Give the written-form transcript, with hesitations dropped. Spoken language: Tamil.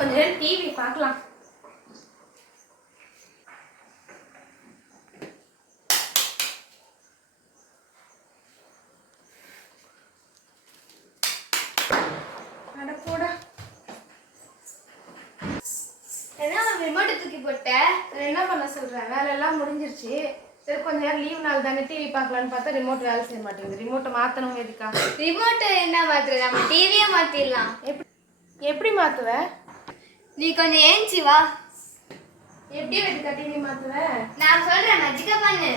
கொஞ்ச நேரம் டிவி பார்க்கலாம். என்ன ரிமோட் தூக்கி போட்ட? என்ன பண்ண சொல்றேன்? வேலையெல்லாம் முடிஞ்சிருச்சு. சரி கொஞ்ச நேரம் லீவ் நாள் தானே டிவி பார்க்கலான்னு பார்த்தா ரிமோட் வேலை செய்ய மாட்டேங்குது. ரிமோட்டை மாற்றணும் எதுக்கா? ரிமோட்டை என்ன மாத்துறது? நம்ம டிவியே மாற்றிடலாம். எப்படி மாற்றுவ? நீ கொஞ்சம் ஏஞ்சி வா. எப்படி எதுக்கா டிவி மாற்றுவ? நான் சொல்கிறேன், மஜிக்க பண்ணு.